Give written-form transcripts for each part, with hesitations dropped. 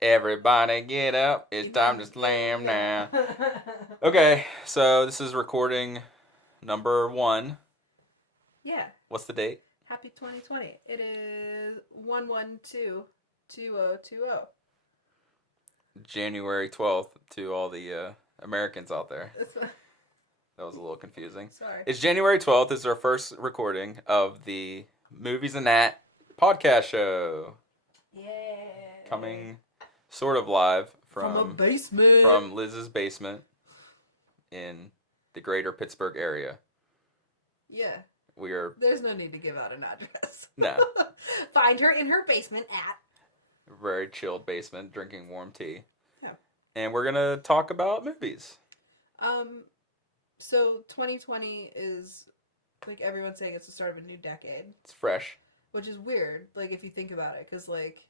Everybody get up. It's time to slam now. Okay, so this is recording number 1. Yeah. What's the date? Happy 2020. It is 112-2020. January 12th to all the Americans out there. That was a little confusing. Sorry. It's January 12th. This is our first recording of the Movies and That podcast show. Yeah. Coming sort of live from a basement. From Liz's basement in the greater Pittsburgh area. Yeah. There's no need to give out an address. No. Find her in her basement at a very chilled basement, drinking warm tea. Yeah. And we're gonna talk about movies. So 2020 is, like, everyone's saying it's the start of a new decade. It's fresh. Which is weird, like, if you think about it, because, like,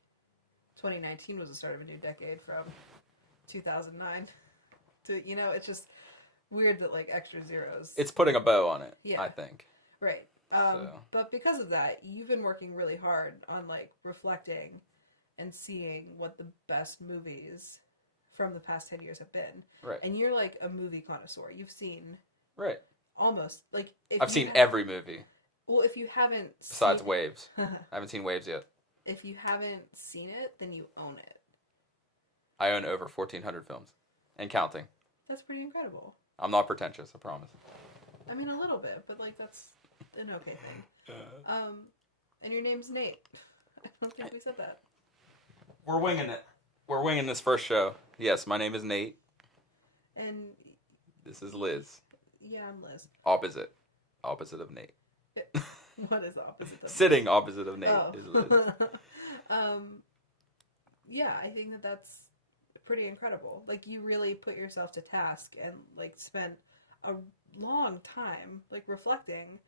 2019 was the start of a new decade from 2009 to, it's just weird that, like, extra zeros. It's putting a bow on it, yeah. I think. Right. But because of that, you've been working really hard on, like, reflecting and seeing what the best movies from the past 10 years have been. Right. And you're, like, a movie connoisseur. You've seen... Right. Almost. Like, I've seen every movie. Well, if you haven't... Besides Waves. I haven't seen Waves yet. If you haven't seen it, then you own it. I own over 1,400 films. And counting. That's pretty incredible. I'm not pretentious, I promise. I mean, a little bit, but, like, that's an okay thing. And your name's Nate. I don't think we said that. We're winging it. We're winging this first show. Yes, my name is Nate. And... This is Liz. Yeah, I'm Liz. Opposite of Nate. What is opposite of Sitting Nate? Opposite of Nate is Liz. Yeah, I think that's pretty incredible. Like, you really put yourself to task and, like, spent a long time, like, reflecting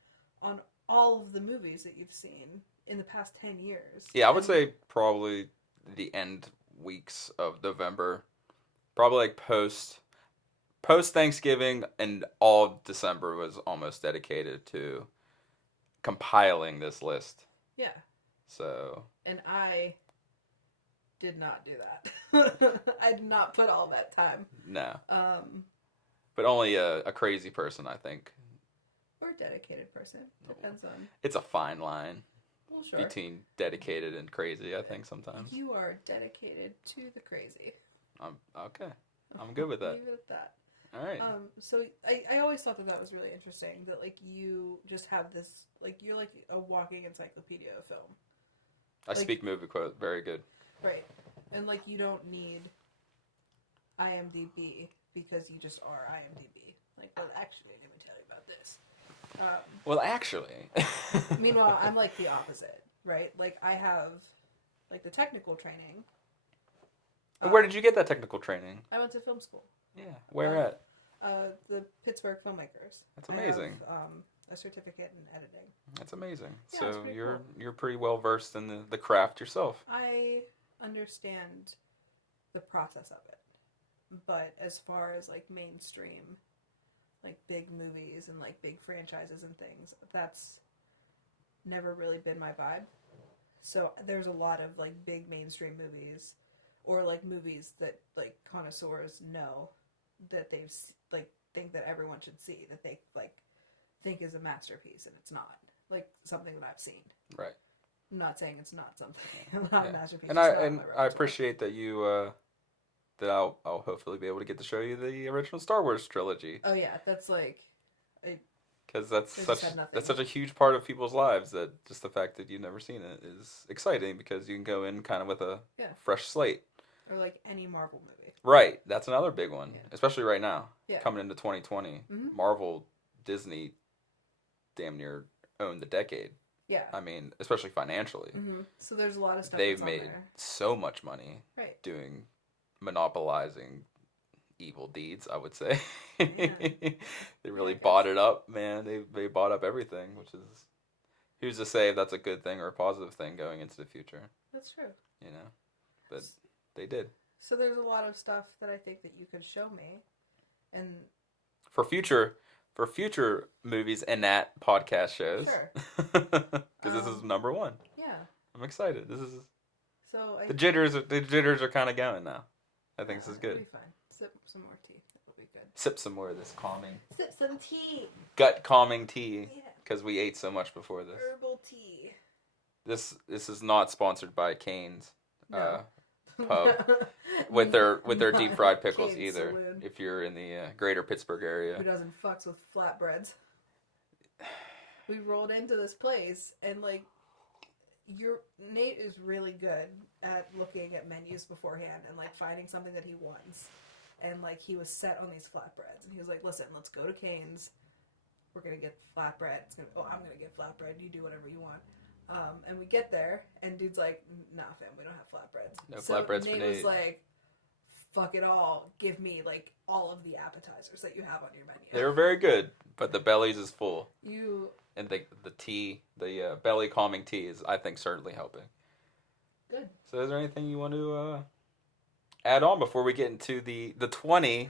on all of the movies that you've seen in the past 10 years. Yeah, I would say probably the end weeks of November. Probably, like, post Thanksgiving, and all of December was almost dedicated to compiling this list. Yeah. So. And I did not do that. I did not put all that time. No. But only a crazy person, I think. Or a dedicated person. Depends on. It's a fine line. Well, sure. Between dedicated and crazy, I think, sometimes. You are dedicated to the crazy. Okay. I'm good with that. Leave it at that. All right. So I always thought that was really interesting, that, like, you just have this, like, you're like a walking encyclopedia of film. I speak movie quote. Very good. Right. And, like, you don't need IMDb because you just are IMDb. Like, well, actually, let me tell you about this. Well, actually. Meanwhile, I'm, like, the opposite, right? Like, I have, like, the technical training. Where did you get that technical training? I went to film school. Yeah. Where at? The Pittsburgh Filmmakers. That's amazing. I have a certificate in editing. That's amazing. Yeah, so cool. You're pretty well versed in the craft yourself. I understand the process of it. But as far as, like, mainstream, like, big movies and, like, big franchises and things, that's never really been my vibe. So there's a lot of, like, big mainstream movies, or, like, movies that, like, connoisseurs know that they've, like, think that everyone should see, that they, like, think is a masterpiece, and it's not. Like, something that I've seen. Right. I'm not saying it's not something, not a masterpiece. And I appreciate that you, that I'll hopefully be able to get to show you the original Star Wars trilogy. Oh yeah, that's like... Because that's such a huge part of people's lives, that just the fact that you've never seen it is exciting, because you can go in kind of with a fresh slate. Or, like, any Marvel movie. Right. That's another big one. Yeah. Especially right now. Yeah. Coming into 2020. Mm-hmm. Marvel, Disney damn near owned the decade. Yeah. I mean, especially financially. Mm-hmm. So there's a lot of stuff they've made so much money doing, monopolizing evil deeds, I would say. Yeah. They really bought it up, man. They bought up everything, which is, who's to say if that's a good thing or a positive thing going into the future? That's true. You know? But they did. So there's a lot of stuff that I think that you could show me, and for future movies and that podcast shows. Sure. Because this is number 1. Yeah. I'm excited. This is So the jitters are kind of going now. I think this is good. It'll be fine. Sip some more tea. It'll be good. Sip some more of this calming. Sip some tea. Gut calming tea. Yeah. Because we ate so much before this. Herbal tea. This is not sponsored by Cane's No. pub with their deep fried pickles Cane's either. Saloon. If you're in the greater Pittsburgh area. Who doesn't fucks with flatbreads? We rolled into this place and like Nate is really good at looking at menus beforehand and like finding something that he wants. And like he was set on these flatbreads and he was like, "Listen, let's go to Cane's. We're gonna get flatbread. I'm gonna get flatbread. You do whatever you want." And we get there and dude's like, "Nah, fam, we don't have flatbreads." No so flatbreads Nate for Nate. was like, "Fuck it all. Give me like all of the appetizers that you have on your menu." They were very good, but the bellies is full. And the tea, the belly calming tea is, I think, certainly helping. Good. So is there anything you want to add on before we get into the 20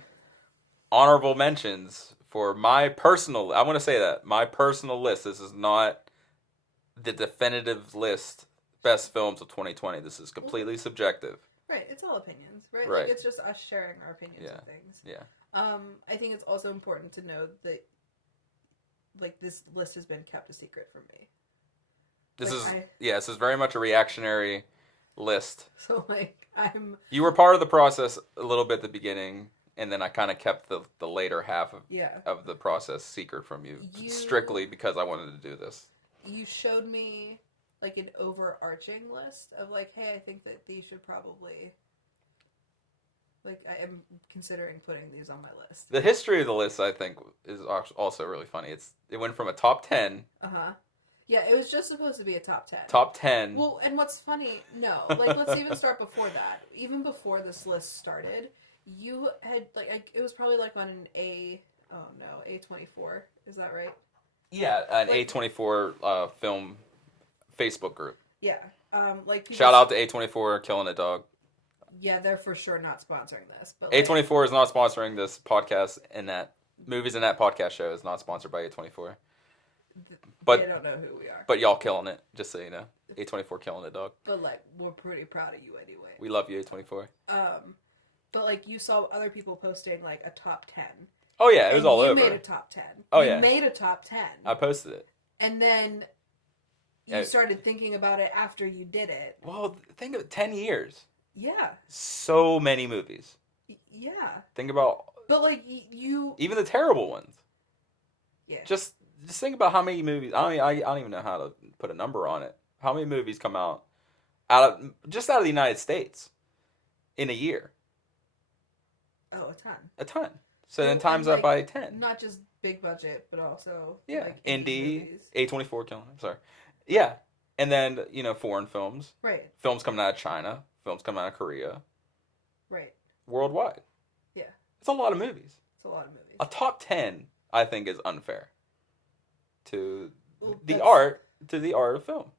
honorable mentions for my personal, I want to say that, my personal list. This is not the definitive list, best films of 2020. This is completely subjective. Right, it's all opinions, right? Right. Like, it's just us sharing our opinions of things. Yeah. I think it's also important to know that like this list has been kept a secret from me. This like, this is very much a reactionary list. So like you were part of the process a little bit at the beginning, and then I kind of kept the later half of the process secret from you strictly because I wanted to do this. You showed me like an overarching list of like, hey, I think that these should probably. Like, I am considering putting these on my list. The history of the list, I think, is also really funny. It went from a top 10. Uh-huh. Yeah, it was just supposed to be a top 10. Top 10. Well, and what's funny, no. Like, let's even start before that. Even before this list started, you had, like, it was probably, like, on an A24. Is that right? Yeah, an A24 film Facebook group. Yeah. Shout out to A24, killing it, dog. Yeah, they're for sure not sponsoring this. But A24 is not sponsoring this podcast, and that Movies in That podcast show is not sponsored by A24. But they don't know who we are. But y'all killing it, just so you know. A24 killing it, dog. But like, we're pretty proud of you anyway. We love you, A24. But like, you saw other people posting like a top 10. Oh yeah, it was all over. You made a top 10. Oh yeah, you made a top 10. I posted it. And then you started thinking about it after you did it. Well, think of it, 10 years. Yeah. So many movies. Yeah. Think about. But like you. Even the terrible ones. Yeah. Just think about how many movies. I don't even know how to put a number on it. How many movies come out of the United States in a year? Oh, a ton. A ton. So then times that by 10. Not just big budget, but also like indie, A24 killing. I'm sorry. Yeah, and then foreign films. Right. Films coming out of China. Films coming out of Korea. Right. Worldwide. Yeah. It's a lot of movies. It's a lot of movies. A top 10, I think, is unfair to the art of film.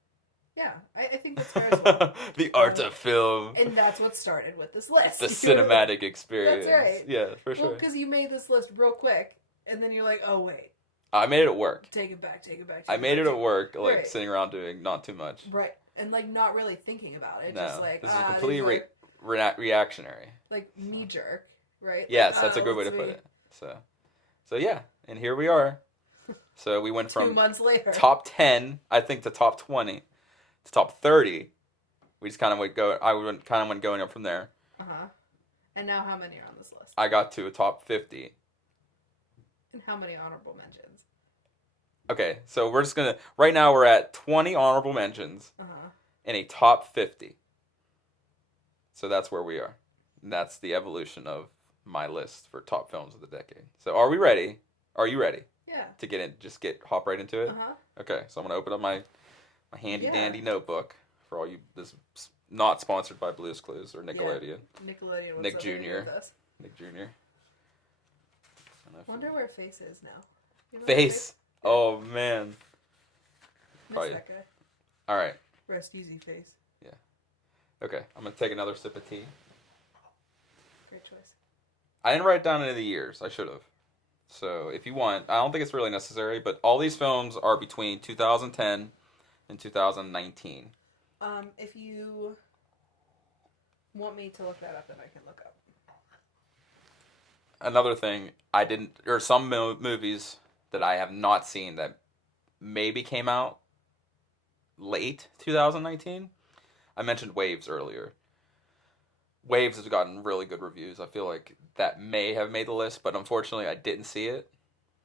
Yeah, I think that's fair as well. The art of film. And that's what started with this list. The cinematic experience. That's right. Yeah, for sure. Well, because you made this list real quick, and then you're like, oh, wait. I made it at work. Take it back. I made it at work, like, sitting around doing not too much. Right. And, like, not really thinking about it. No, just like, this is completely reactionary. Like, knee-jerk, right? Yes, like, that's a good way to put it. So yeah, and here we are. So we went from 2 months later. Top 10, I think, to top 20, to top 30. We just kind of went going up from there. Uh-huh. And now how many are on this list? I got to a top 50. And how many honorable mentions? Okay, so we're just going to... Right now we're at 20 honorable mentions in a top 50. So that's where we are. And that's the evolution of my list for top films of the decade. So are we ready? Are you ready? Yeah. To hop right into it? Uh-huh. Okay, so I'm going to open up my handy-dandy notebook for all you... This is not sponsored by Blue's Clues or Nickelodeon. Yeah. Nickelodeon. Nick Jr. Nick Jr. Wonder where Face is now. Face? Oh, man. Miss that guy. All right. Rest easy, Face. Yeah. Okay, I'm going to take another sip of tea. Great choice. I didn't write down any of the years. I should have. So if you want, I don't think it's really necessary, but all these films are between 2010 and 2019. If you Want me to look that up, and I can look up. Another thing, some movies that I have not seen that maybe came out late 2019. I mentioned Waves earlier. Waves has gotten really good reviews. I feel like that may have made the list, but unfortunately I didn't see it.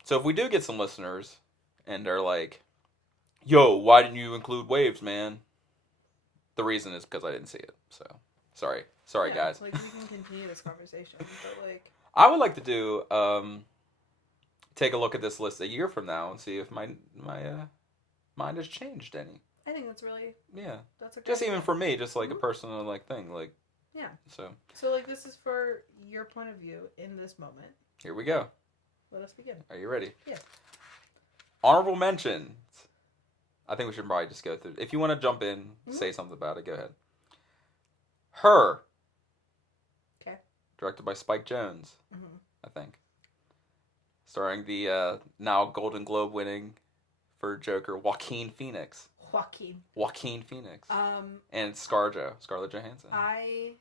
So if we do get some listeners and they're like, yo, why didn't you include Waves, man? The reason is because I didn't see it. So, sorry, guys. Like, we can continue this conversation, but like, I would like to do take a look at this list a year from now and see if my mind has changed any. I think that's really that's a just even for me, just like a personal like thing, like So like this is for your point of view in this moment. Here we go. Let us begin. Are you ready? Yeah. Honorable mentions. I think we should probably just go through. If you want to jump in, say something about it, go ahead. Her. Okay. Directed by Spike Jonze, I think. Starring the now Golden Globe winning for Joker, Joaquin Phoenix. Joaquin Phoenix. And Scarlett Johansson. I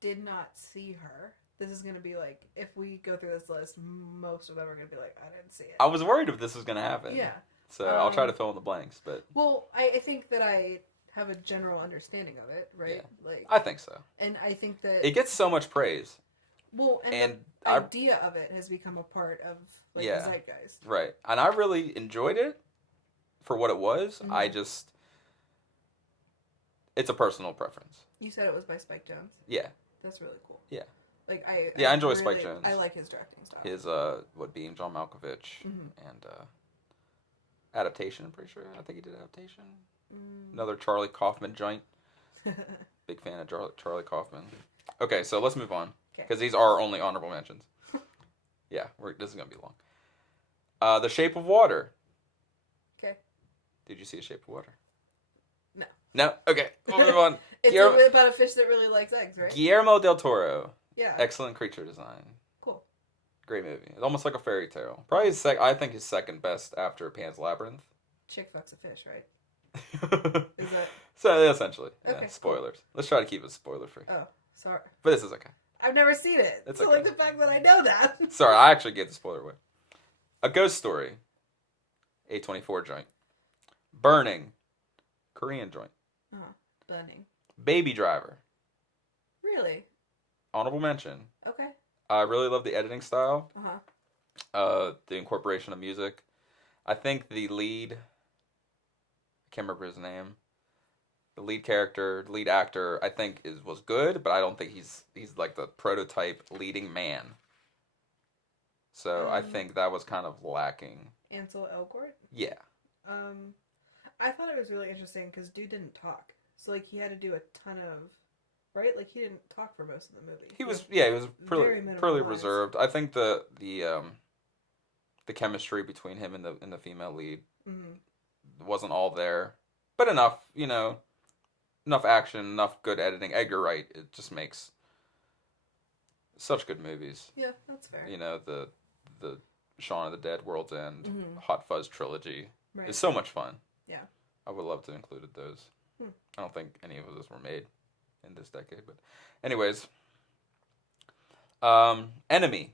did not see her. This is going to be like, if we go through this list, most of them are going to be like, I didn't see it. I was worried if this was going to happen. Yeah. So I'll try to fill in the blanks, but... Well, I think that I have a general understanding of it, right? Yeah. Like, I think so. And I think that... It gets so much praise. Well, and the idea of it has become a part of the zeitgeist. Right. And I really enjoyed it for what it was. I just... It's a personal preference. You said it was by Spike Jonze? Yeah. That's really cool. Yeah. Like, I enjoy really, Spike Jonze. I like his directing style. His, being John Malkovich and, Adaptation, I'm pretty sure. I think he did Adaptation. Another Charlie Kaufman joint. Big fan of Charlie Kaufman. Okay, so let's move on. Because these are our only honorable mentions. Yeah, this is going to be long. The Shape of Water. Okay. Did you see The Shape of Water? No. No? Okay, we'll move on. It's about a fish that really likes eggs, right? Guillermo del Toro. Yeah. Excellent creature design. Cool. Great movie. It's almost like a fairy tale. Probably I think his second best after Pan's Labyrinth. Chick fucks a fish, right? Is that... So, essentially. Okay. Yeah, spoilers. Cool. Let's try to keep it spoiler-free. Oh, sorry. But this is okay. I've never seen it. It's so, okay. Like, the fact that I know that. Sorry, I actually gave the spoiler away. A Ghost Story. A24 joint. Burning. Korean joint. Burning. Baby Driver. Really? Honorable mention. Okay. I really love the editing style. The incorporation of music. I think the lead... I can't remember his name. The lead actor, I think was good, but I don't think he's like the prototype leading man. So I think that was kind of lacking. Ansel Elgort? Yeah. I thought it was really interesting because dude didn't talk. So like he had to do a ton of, right? Like he didn't talk for most of the movie. He was pretty reserved. I think the chemistry between him and the female lead wasn't all there, but enough, enough action, enough good editing. Edgar Wright, it just makes such good movies. Yeah, that's fair. The Shaun of the Dead, World's End, Hot Fuzz trilogy. Right. It's so much fun. Yeah. I would love to include those. I don't think any of those were made in this decade, but anyways. Enemy,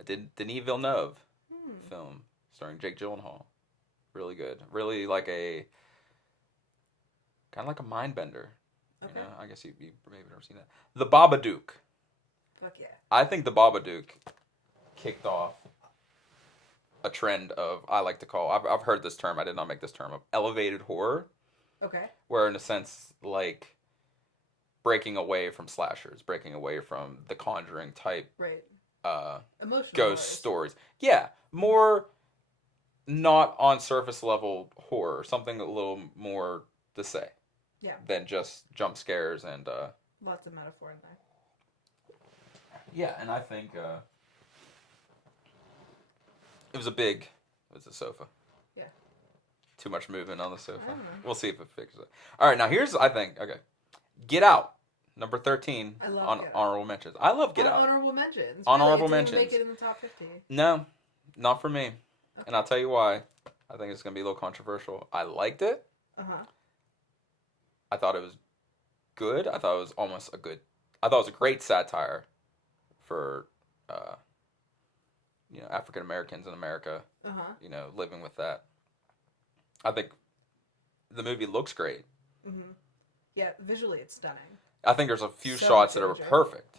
a Denis Villeneuve film starring Jake Gyllenhaal. Really good. Really like kind of like a mind bender. Okay. I guess you maybe never seen that. The Babadook. Fuck yeah. I think The Babadook kicked off a trend of, I like to call, I've heard this term, I did not make this term up, elevated horror. Okay. Where in a sense, like, breaking away from slashers, breaking away from the Conjuring type, right? Emotional ghost stories. Yeah, more not on surface level horror, something a little more to say. Yeah. Than just jump scares and lots of metaphor in there. Yeah, and I think it was a sofa. Yeah. Too much movement on the sofa. We'll see if it fixes it. All right, now here's, I think, okay. Get Out, number 13 on honorable mentions. I love Get Out. Honorable mentions. Honorable mentions. Make it in the top 50. No, not for me. Okay. And I'll tell you why. I think it's going to be a little controversial. I liked it. I thought it was good. I thought it was almost a good I thought it was a great satire for African Americans in America. Living with that. I think the movie looks great. Mm-hmm. Yeah, visually it's stunning. I think there's a few shots that are perfect.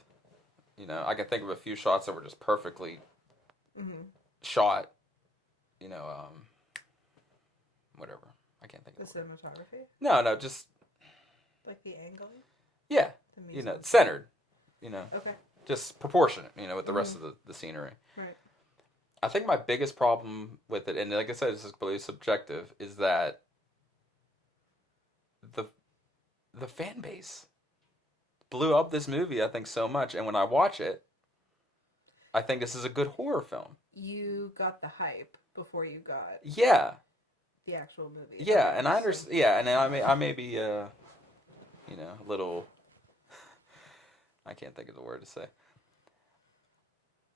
I can think of a few shots that were just perfectly shot. Whatever. I can't think of the cinematography. No, just like the angle. Yeah, centered. Okay. Just proportionate. With the rest of the scenery. Right. I think my biggest problem with it, and like I said, it's completely subjective, is that the fan base blew up this movie, I think, so much. And when I watch it, I think this is a good horror film. You got the hype before you got the actual movie. Yeah, and I understand. Yeah, and I may be a little. I can't think of the word to say.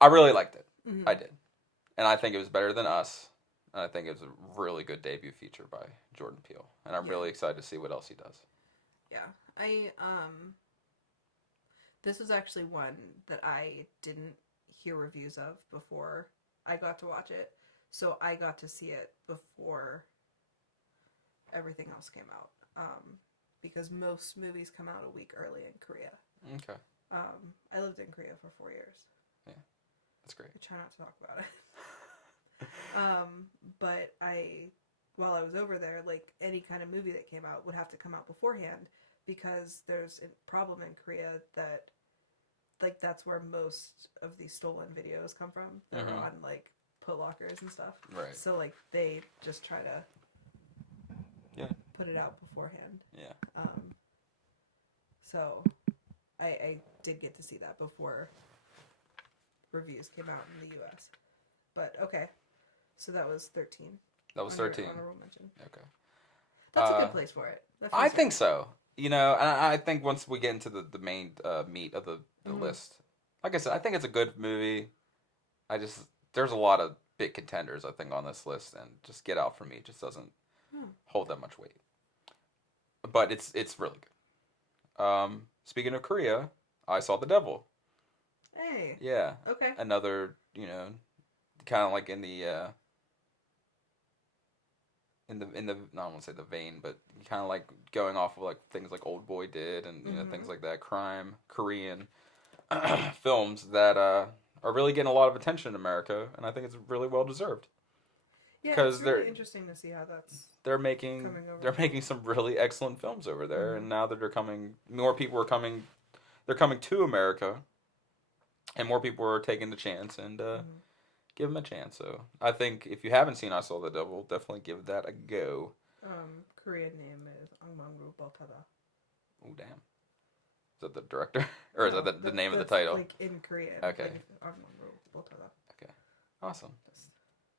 I really liked it. I did, and I think it was better than Us. And I think it was a really good debut feature by Jordan Peele, and I'm really excited to see what else he does. Yeah, this was actually one that I didn't hear reviews of before I got to watch it, so I got to see it before everything else came out. Because most movies come out a week early in Korea. Okay. I lived in Korea for 4 years. Yeah, that's great. I try not to talk about it. But while I was over there, like any kind of movie that came out would have to come out beforehand, because there's a problem in Korea that, like, that's where most of these stolen videos come from. They're on like Put Lockers and stuff. Right. So like they just try to put it out beforehand. Yeah. So I did get to see that before reviews came out in the U.S. But okay, so that was 13. That was 13. Honorable mention. Okay. That's a good place for it. I think so. And I think once we get into the main meat of the list, like I said, I think it's a good movie. There's a lot of big contenders, I think, on this list, and just Get Out for me just doesn't hold that much weight. But it's really good. Speaking of Korea, I Saw the Devil. Hey. Yeah. Okay. Another, kind of like in the I don't want to say the vein, but kind of like going off of like things like Old Boy did, and things like that, crime Korean films that are really getting a lot of attention in America, and I think it's really well deserved. Yeah, it's really interesting to see how they're making some really excellent films over there, and now that more people are coming, they're coming to America, and more people are taking the chance and give them a chance. So I think if you haven't seen I Saw the Devil, definitely give that a go. Korean name is Angmanru Baltada. Oh damn! Is that the director, or is that the name of the title? Like in Korean. Okay. Angmanru Baltada. Okay. Awesome.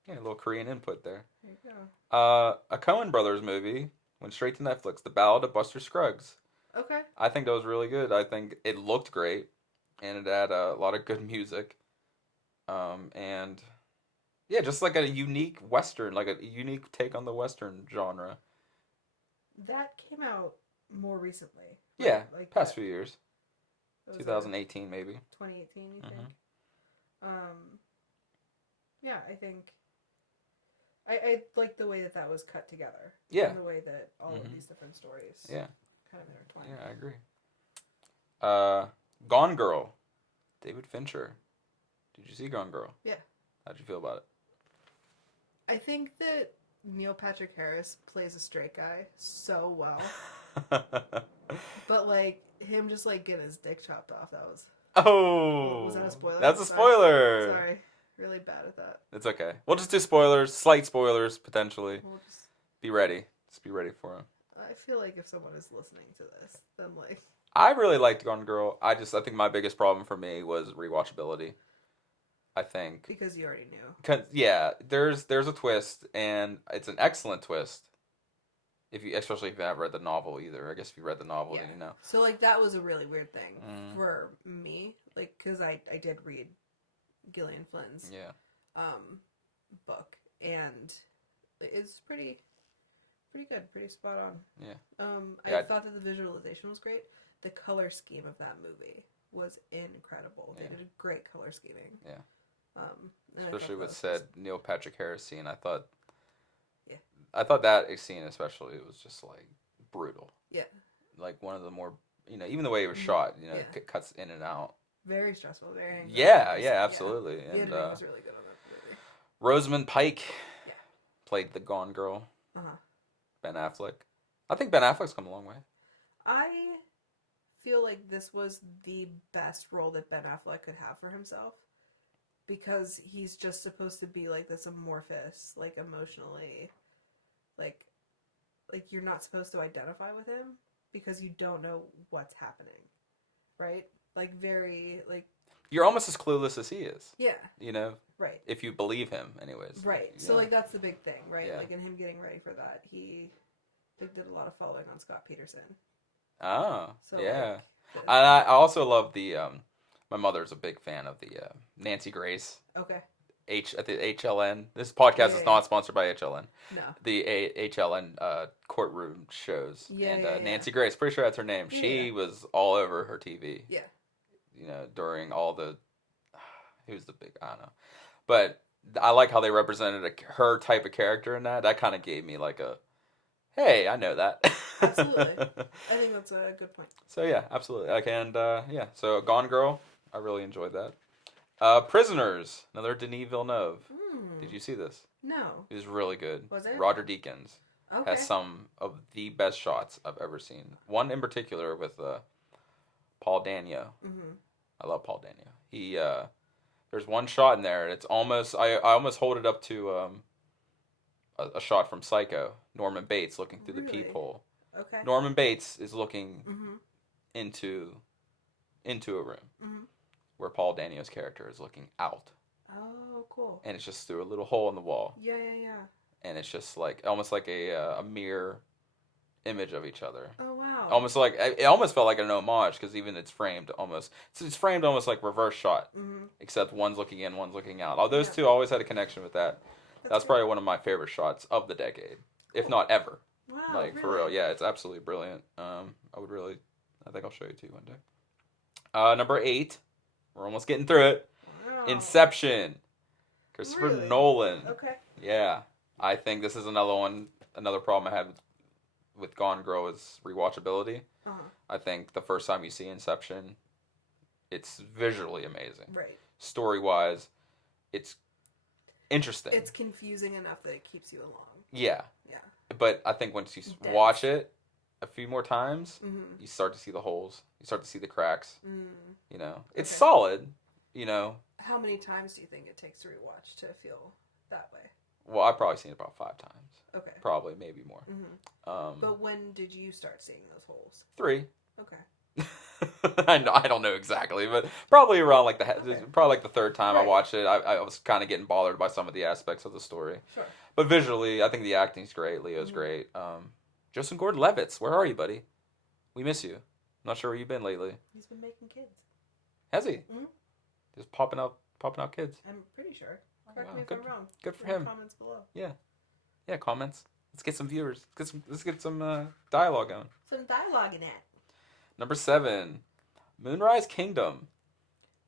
Yeah, a little Korean input there. There you go. A Coen Brothers movie went straight to Netflix. The Ballad of Buster Scruggs. Okay. I think that was really good. I think it looked great, and it had a lot of good music. And yeah, just like a unique Western, like a unique take on the Western genre. That came out more recently. Right? Yeah, like past few years. 2018 maybe. 2018, you think? Yeah, I think I like the way that was cut together. Yeah. And the way that all of these different stories kind of intertwine. Yeah, I agree. Gone Girl. David Fincher. Did you see Gone Girl? Yeah. How'd you feel about it? I think that Neil Patrick Harris plays a straight guy so well. But like him just like getting his dick chopped off, that was... Oh! Was that a spoiler? That's a spoiler! Sorry. Really bad at that. It's okay. We'll just do spoilers, slight spoilers, potentially. We'll just... Be ready. Just be ready for them. I feel like if someone is listening to this, then like... I really liked Gone Girl. I think my biggest problem for me was rewatchability. I think. Because you already knew. Cause, yeah, there's a twist, and it's an excellent twist. Especially if you haven't read the novel either. I guess if you read the novel, then you know. So like that was a really weird thing for me, like because I did read Gillian Flynn's book, and it's pretty good, pretty spot on. Yeah. I thought that the visualization was great. The color scheme of that movie was incredible. They did a great color scheming. Yeah. Especially with said Neil Patrick Harris scene, I thought that scene especially was just like brutal. Yeah. Like one of the more, even the way it was shot, it cuts in and out. Very stressful, very anxiety. Yeah, absolutely. Yeah. The editing was really good on that movie. Rosamund Pike played the Gone Girl. Ben Affleck. I think Ben Affleck's come a long way. I feel like this was the best role that Ben Affleck could have for himself. Because he's just supposed to be like this amorphous, like emotionally, like you're not supposed to identify with him because you don't know what's happening, right? Like very like you're almost as clueless as he is. Yeah. Right. If you believe him, anyways. Right. So like that's the big thing, right? Yeah. Like in him getting ready for that, he did a lot of following on Scott Peterson. Oh. So, yeah. I also love the. My mother's a big fan of the Nancy Grace. Okay. At the HLN. This podcast is not sponsored by HLN. No. The HLN courtroom shows. Nancy Grace, pretty sure that's her name. Yeah. She was all over her TV. Yeah. During all the... Who's the big... I don't know. But I like how they represented her type of character in that. That kind of gave me like a... Hey, I know that. Absolutely. I think that's a good point. So yeah, absolutely. So Gone Girl, I really enjoyed that. Prisoners, another Denis Villeneuve. Did you see this? No. It was really good. Was it? Roger Deakins has some of the best shots I've ever seen. One in particular with Paul Dano. Mm-hmm. I love Paul Dano. He there's one shot in there. It's almost I almost hold it up to a shot from Psycho. Norman Bates looking through the peephole. Okay. Norman Bates is looking into a room where Paul Dano's character is looking out. Oh, cool. And it's just through a little hole in the wall. Yeah. And it's just like almost like a mirror image of each other. Oh wow. Almost like it almost felt like an homage because even it's framed almost like reverse shot, except one's looking in, one's looking out. All those two always had a connection with that. That's probably one of my favorite shots of the decade, if not ever. Wow, like really? For real, yeah, it's absolutely brilliant. I think I'll show you too one day. Number 8, we're almost getting through it. Wow. Inception, Christopher Nolan. Okay. Yeah, I think this is another problem I had with Gone Girl is rewatchability. I think the first time you see Inception, it's visually amazing. Right. Story-wise, it's interesting. It's confusing enough that it keeps you along. Yeah. But I think once you watch it a few more times, you start to see the holes. You start to see the cracks. It's solid. How many times do you think it takes to rewatch to feel that way? Well, I've probably seen it about 5 times. Okay. Probably, maybe more. But when did you start seeing those holes? 3. Okay. I don't know exactly, but probably around like the 3rd time I watched it, I was kind of getting bothered by some of the aspects of the story. Sure. But visually, I think the acting's great. Leo's great. Joseph Gordon-Levitt, where are you, buddy? We miss you. I'm not sure where you've been lately. He's been making kids. Has he? Just popping out kids. I'm pretty sure. Correct me if I'm wrong. Good for him. Comments below. Yeah, comments. Let's get some viewers. Let's get some dialogue going. Some dialogue in it. Number 7, Moonrise Kingdom.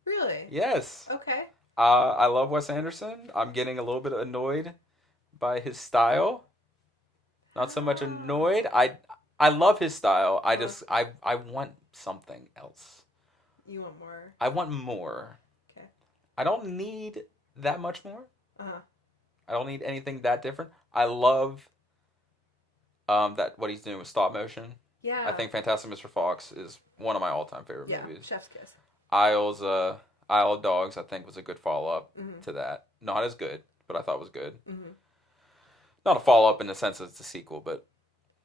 Really? Yes. Okay. I love Wes Anderson. I'm getting a little bit annoyed by his style. Not so much annoyed. I love his style. I want something else. You want more? I want more. Okay. I don't need that much more. I don't need anything that different. I love that what he's doing with stop motion. Yeah. I think Fantastic Mr. Fox is one of my all-time favorite movies. Chef's Kiss. Isle of Dogs, I think, was a good follow-up to that. Not as good, but I thought it was good. Not a follow-up in the sense that it's a sequel, but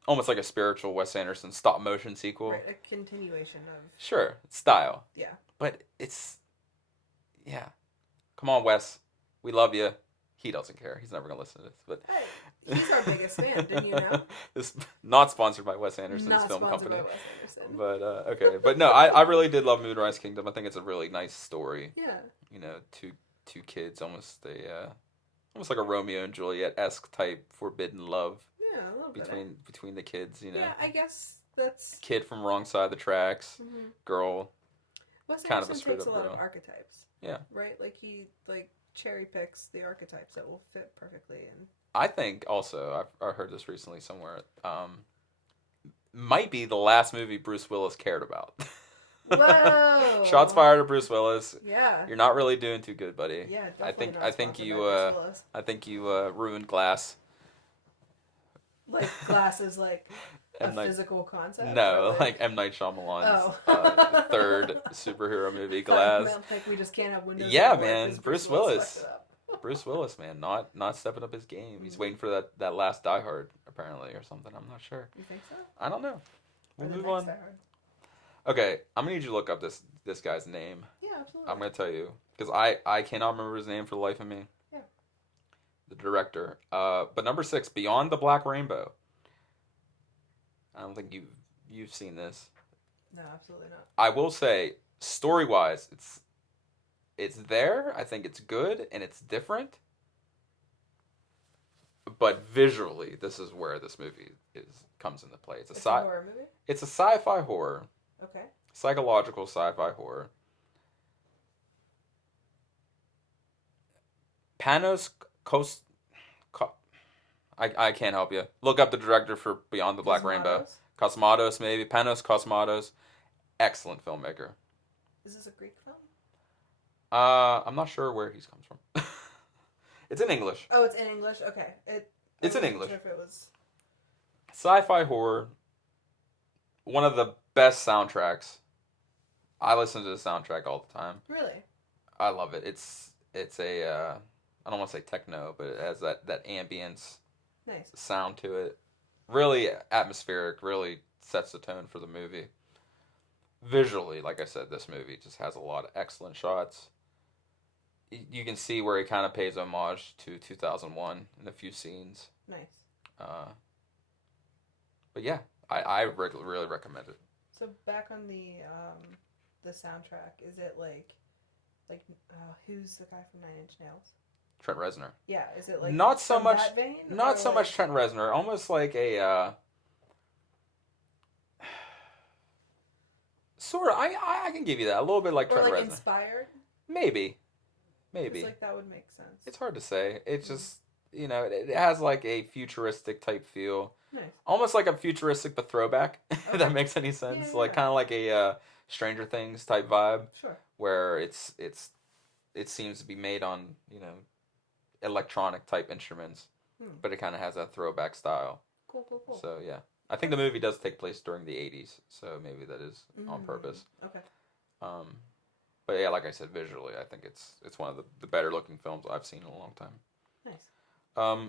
almost like a spiritual Wes Anderson stop-motion sequel. Right, a continuation of... Sure, it's style. Yeah. But it's... Yeah. Come on, Wes. We love you. He doesn't care. He's never going to listen to this. But hey, he's our biggest fan, didn't you know? This not sponsored by Wes Anderson's film company. Not sponsored by Wes Anderson. But, okay. But no, I really did love Moonrise Kingdom. I think it's a really nice story. Yeah. Two kids, almost like a Romeo and Juliet-esque type forbidden love. Yeah, a little bit. Between the kids, Yeah, I guess that's... Kid from wrong side of the tracks. Girl. Wes kind of a Anderson straight takes up a lot girl. of archetypes. Yeah. Right? Like, he, like, cherry picks the archetypes that will fit perfectly. And I think also, I heard this recently somewhere, might be the last movie Bruce Willis cared about. Whoa! Shots fired at Bruce Willis. Yeah. You're not really doing too good, buddy. Yeah, I definitely think not I think sponsored you by Bruce Willis. I think you ruined Glass. Like, Glass is like a M. Night, physical concept? no, or like M. Night Shyamalan's Oh. third superhero movie, I Glass. meant, like, we just can't have Windows. Yeah, anymore man, 'cause Bruce Willis Willis. fucked it up. Bruce Willis, man, not stepping up his game. He's Mhm. waiting for that last Die Hard, apparently, or something. I'm not sure. You think so? I don't know. We'll Or the move next on. Die Hard? Okay, I'm gonna need you to look up this guy's name. Yeah, absolutely. I'm gonna tell you because I cannot remember his name for the life of me. Yeah. The director. But number 6, Beyond the Black Rainbow. I don't think you've seen this. No, absolutely not. I will say, story wise, it's there. I think it's good and it's different. But visually, this is where this movie comes into play. It's a horror movie? It's a sci-fi horror. Okay. Psychological sci-fi horror. Panos Kos... I can't help you. Look up the director for Beyond the Black Rainbow. Cosmatos, maybe. Panos Cosmatos. Excellent filmmaker. Is this a Greek film? I'm not sure where he comes from. It's in English. Oh, it's in English? Okay. It's in English. Sure if it was... Sci-fi horror. One of the best soundtracks. I listen to the soundtrack all the time. Really? I love it. It's a I don't want to say techno, but it has that ambience Nice. sound to it. Really atmospheric, really sets the tone for the movie. Visually, like I said, this movie just has a lot of excellent shots. You can see where he kind of pays homage to 2001 in a few scenes. Nice. But yeah, I really recommend it. So back on the soundtrack, is it like who's the guy from Nine Inch Nails? Trent Reznor. Yeah, is it like not so much that vein, not so like... much Trent Reznor, almost like a sort of. I can give you that a little bit like or Trent like Reznor. Inspired? Maybe. Like that would make sense. It's hard to say. It's just it has like a futuristic type feel. Nice. Almost like a futuristic but throwback. Okay. If that makes any sense. Yeah. Like kind of like a Stranger Things type vibe. Sure. Where it seems to be made on electronic type instruments, but it kind of has that throwback style. Cool. So yeah, I think the movie does take place during the 80s, so maybe that is on purpose. Okay. But yeah, like I said, visually, I think it's one of the better looking films I've seen in a long time. Nice.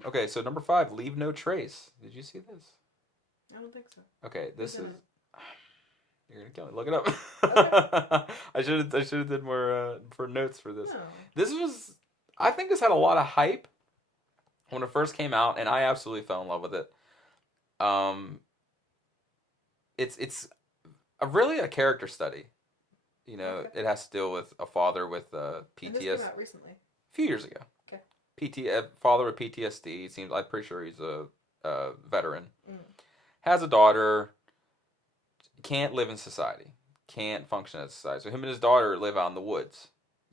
Okay, so number 5, Leave No Trace. Did you see this? I don't think so. Okay, this is. Isn't You're gonna kill me. Look it up. Okay. I should have did more for notes for this. No. This was. I think this had a lot of hype when it first came out, and I absolutely fell in love with it. It's really a character study. Okay. It has to deal with a father with And PTSD. this came out recently. A few years ago. Okay. A father with PTSD. I'm pretty sure he's a veteran. Mm. Has a daughter. Can't live in society. Can't function as society. So him and his daughter live out in the woods,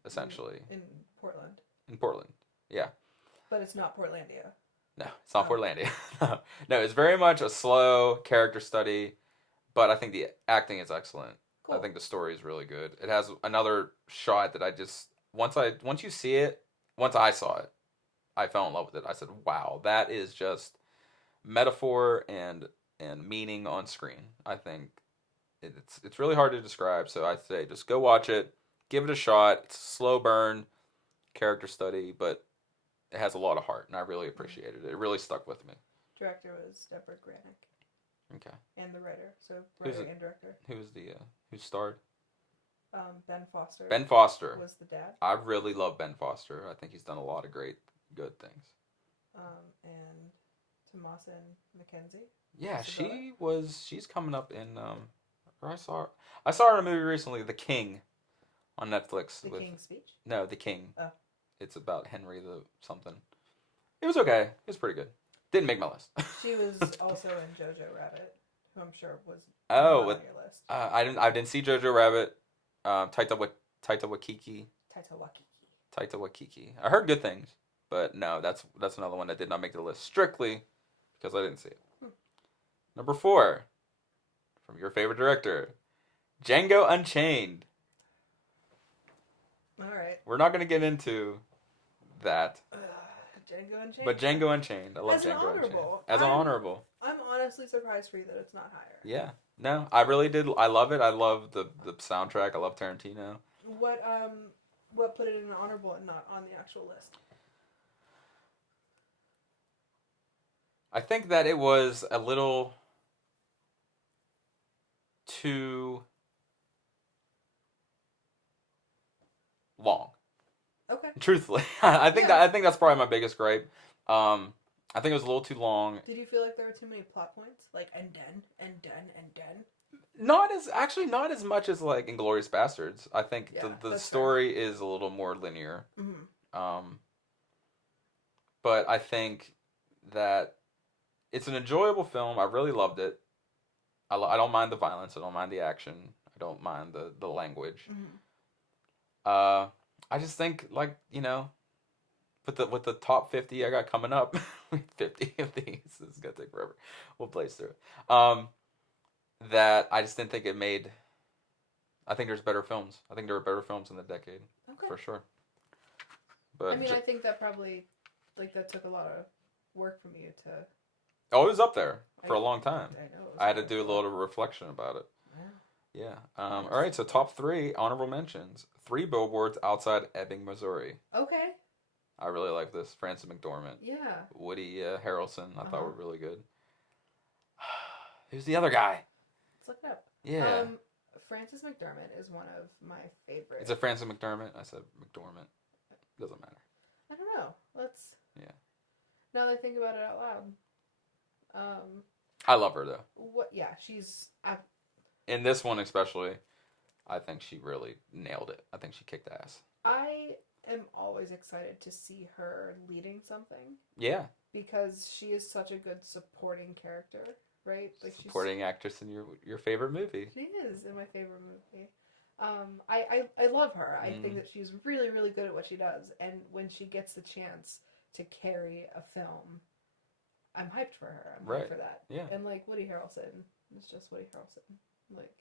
essentially. In Portland. In Portland. Yeah. But it's not Portlandia. No, it's not Oh. Portlandia. No, it's very much a slow character study, but I think the acting is excellent. Cool. I think the story is really good. It has another shot that I just once you see it, once I saw it, I fell in love with it. I said, "Wow, that is just metaphor and meaning on screen." I think it's really hard to describe, so I say just go watch it, give it a shot. It's a slow burn character study, but it has a lot of heart, and I really appreciated it. It really stuck with me. Director was Deborah Granick. Okay. And the writer, so Who's writer it? and director. Who starred? Ben Foster. Ben Foster. Was the dad. I really love Ben Foster. I think he's done a lot of good things. And Tomasin McKenzie. Yeah, Isabella? she's coming up in or I saw her in a movie recently, The King, on Netflix. The King's Speech? No, The King. Oh. It's about Henry the something. It was okay. It was pretty good. Didn't make my list. She was also in Jojo Rabbit, who I'm sure was Oh, on with, your list. I didn't see Jojo Rabbit. Taika Waititi. Taika Waititi. Taika Waititi. I heard good things, but no, that's another one that did not make the list strictly because I didn't see it. Number 4, from your favorite director, Django Unchained. All right. We're not going to get into that. Django Unchained. But Django Unchained. I love Django Unchained. As an honorable. I'm honestly surprised for you that it's not higher. Yeah. No, I really did. I love it. I love the soundtrack. I love Tarantino. What put it in an honorable and not on the actual list? I think that it was a little too long. Okay. Truthfully, I think that's probably my biggest gripe. I think it was a little too long. Did you feel like there were too many plot points? Like, and then? Not as much as like Inglourious Basterds. I think the story is a little more linear. Mm-hmm. But I think that it's an enjoyable film. I really loved it. I don't mind the violence. I don't mind the action. I don't mind the language. Mm-hmm. I just think, like, with the top 50 I got coming up, 50 of these, this is gonna take forever. We'll blaze through it. That I just didn't think it made. I think there's better films. I think there were better films in the decade, for sure. But I think that probably, like, that took a lot of work from you to. Oh, it was up there for a long time. I know. I had to do a little reflection about it. Yeah. All right. So top 3 honorable mentions: 3 Billboards Outside Ebbing, Missouri. Okay. I really like this. Frances McDormand. Yeah. Woody Harrelson. I thought were really good. Who's the other guy? Let's look it up. Yeah. Frances McDormand is one of my favorites. Is it Frances McDormand? I said McDormand. Doesn't matter. I don't know. Let's. Yeah. Now that I think about it out loud. I love her though. What? Yeah, she's. In this one especially, I think she really nailed it. I think she kicked ass. I am always excited to see her leading something. Yeah. Because she is such a good supporting character, right? Like supporting actress in your favorite movie. She is in my favorite movie. I love her. I think that she's really, really good at what she does. And when she gets the chance to carry a film, I'm hyped for her. I'm hyped for that. Yeah. And like Woody Harrelson, it's just Woody Harrelson. Like,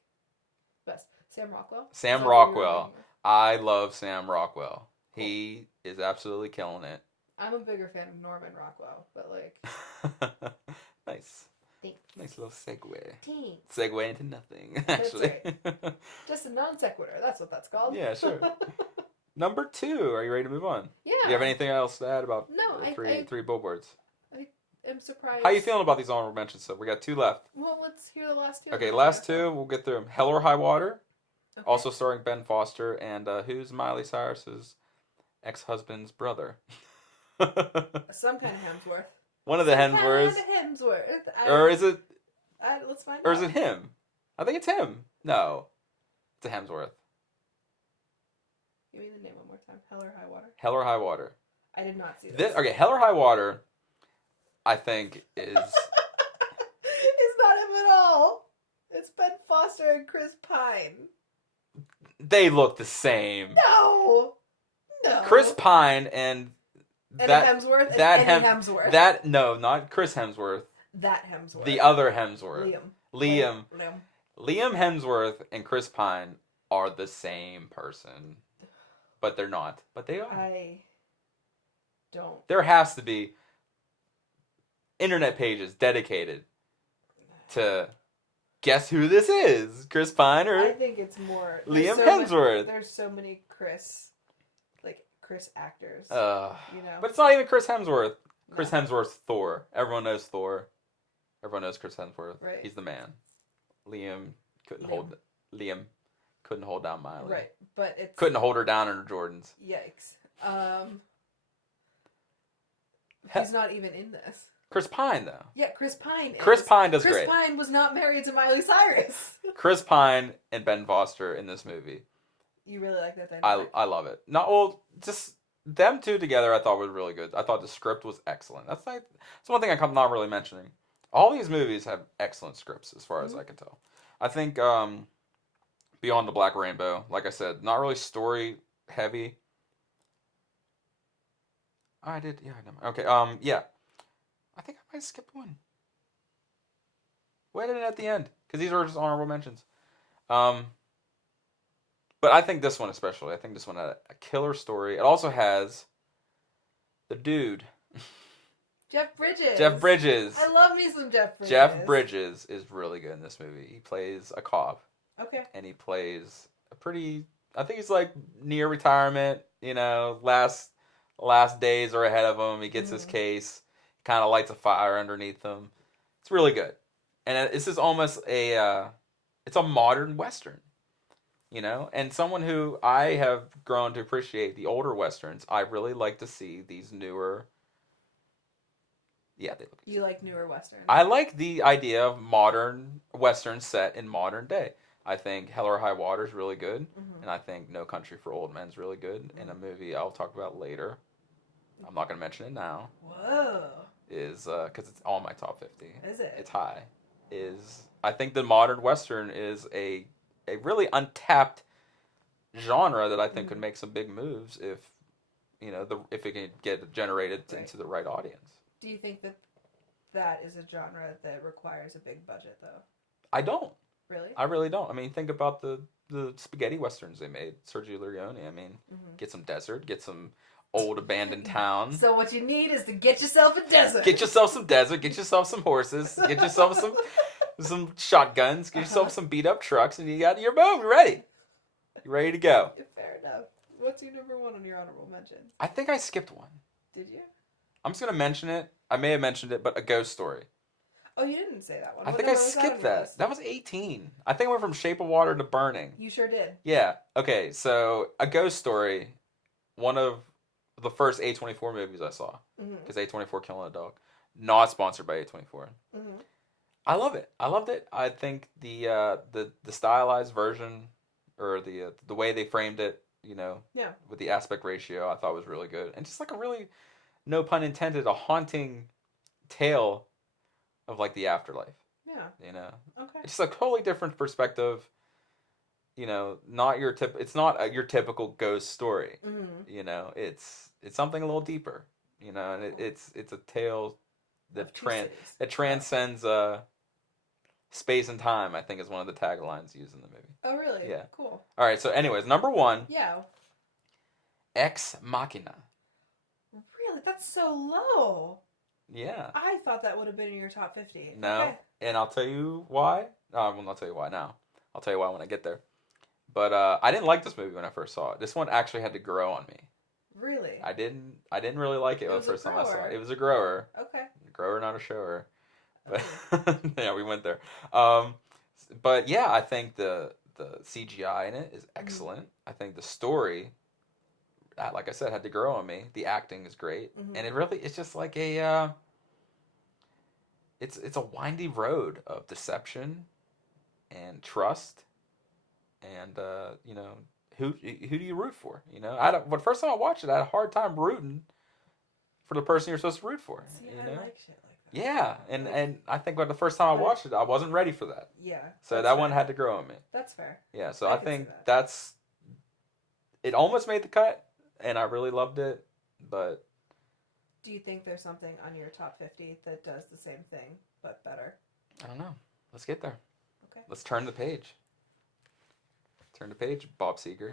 best. Sam Rockwell. Sam Rockwell. I love Sam Rockwell. Cool. He is absolutely killing it. I'm a bigger fan of Norman Rockwell, but like. Nice. Thanks. Nice little segue. Thanks. Segue into nothing, actually. That's right. Just a non sequitur. That's what that's called. Yeah, sure. Number 2. Are you ready to move on? Yeah. Do you have anything else to add about three Billboards? I'm surprised. How you feeling about these honorable mentions? So we got 2 left. Well, let's hear the last 2. Okay, last 2. We'll get through them. Hell or High Water. Okay. Also starring Ben Foster and who's Miley Cyrus's ex-husband's brother? Some kind of Hemsworth. One of the Hemsworths. Or is it? Let's find out. Or is it him? I think it's him. No, it's a Hemsworth. Give me the name one more time. Hell or High Water. Hell or High Water. I did not see this. Okay, Hell or High Water, I think is. It's not him at all. It's Ben Foster and Chris Pine. They look the same. No. Chris Pine and Hemsworth. Hemsworth. That no, not Chris Hemsworth. That Hemsworth. The other Hemsworth. Liam. Liam Hemsworth and Chris Pine are the same person, but they're not. But they are. I don't. There has to be internet pages dedicated to guess who this is, Chris Pine or I think it's more Liam Hemsworth. There's so many Chris actors, But it's not even Chris Hemsworth. Chris Hemsworth's Thor. Everyone knows Thor. Everyone knows Chris Hemsworth. Right. He's the man. Liam couldn't hold down Miley. Right, but it's couldn't hold her down in her Jordans. Yikes. He's not even in this. Chris Pine, though. Yeah, Chris Pine. Chris Pine does great. Chris Pine was not married to Miley Cyrus. Chris Pine and Ben Foster in this movie. You really like that dynamic? I love it. Just them two together I thought was really good. I thought the script was excellent. That's one thing I'm not really mentioning. All these movies have excellent scripts as far as I can tell. I think Beyond the Black Rainbow. Like I said, not really story heavy. I did, yeah, I know. Okay, yeah. I think I might skip one. Why did it at the end? Because these are just honorable mentions. Um, but I think this one especially. I think this one had a killer story. It also has the dude. Jeff Bridges. Jeff Bridges. I love me some Jeff Bridges. Jeff Bridges is really good in this movie. He plays a cop. Okay. And he plays a pretty. I think he's like near retirement. You know, last days are ahead of him. He gets his case. Kind of lights a fire underneath him. It's really good. And this is almost it's a modern Western, you know? And someone who I have grown to appreciate the older Westerns, I really like to see these newer, yeah, they look. You like newer Westerns? I like the idea of modern Westerns set in modern day. I think Hell or High Water is really good, and I think No Country for Old Men is really good, and a movie I'll talk about later. I'm not going to mention it now. Whoa. Is, because it's on my top 50. Is it? It's high. I think the modern Western is a really untapped genre that I think could make some big moves if, you know, if it can get generated into the right audience. Do you think that is a genre that requires a big budget, though? I don't. Really? I really don't. I mean, think about the spaghetti westerns they made. Sergio Leone. I mean, get some desert, get some old abandoned town. So what you need is to get yourself a desert. Get yourself some desert. Get yourself some horses. Get yourself some shotguns. Get yourself some beat up trucks, and you're boom. You're ready. You're ready to go. Fair enough. What's your number one on your honorable mentions? I think I skipped one. Did you? I'm just gonna mention it. I may have mentioned it, but A Ghost Story. Oh, you didn't say that one. I think I skipped that. That was 18. I think I went from Shape of Water to Burning. You sure did. Yeah. Okay. So A Ghost Story, one of the first A24 movies I saw, because A24 Killing a Dog, not sponsored by A24. I love it. I loved it. I think the stylized version, or the way they framed it, you know, with the aspect ratio, I thought was really good, and just like a really, no pun intended, a haunting tale of like the afterlife. Yeah. You know. Okay. It's just a totally different perspective. You know, not your it's not your typical ghost story. You know, it's something a little deeper. You know, and it's a tale that transcends space and time. I think is one of the taglines used in the movie. Oh, really? Yeah. Cool. All right. So, anyways, number one. Yeah. Ex Machina. Really? That's so low. Yeah. I thought that would have been in your top 50. No, okay. And I'll tell you why. I will not tell you why now. I'll tell you why when I get there. But I didn't like this movie when I first saw it. This one actually had to grow on me. Really? I didn't really like it the first time I saw it. It was a grower. Okay. A grower, not a shower. But yeah, we went there. But yeah, I think the CGI in it is excellent. I think the story, like I said, had to grow on me. The acting is great, and it's just like a it's a windy road of deception and trust. And you know, who do you root for? You know, but first time I watched it, I had a hard time rooting for the person you're supposed to root for. See, you I know? like shit like that. Yeah, and I think the first time I watched it, I wasn't ready for that. Yeah. So that one had to grow on me. That's fair. Yeah, so I think that's it. Almost made the cut, and I really loved it. But do you think there's something on your top 50 that does the same thing but better? I don't know. Let's get there. Okay. Let's turn the page. Turn the page, Bob Seger.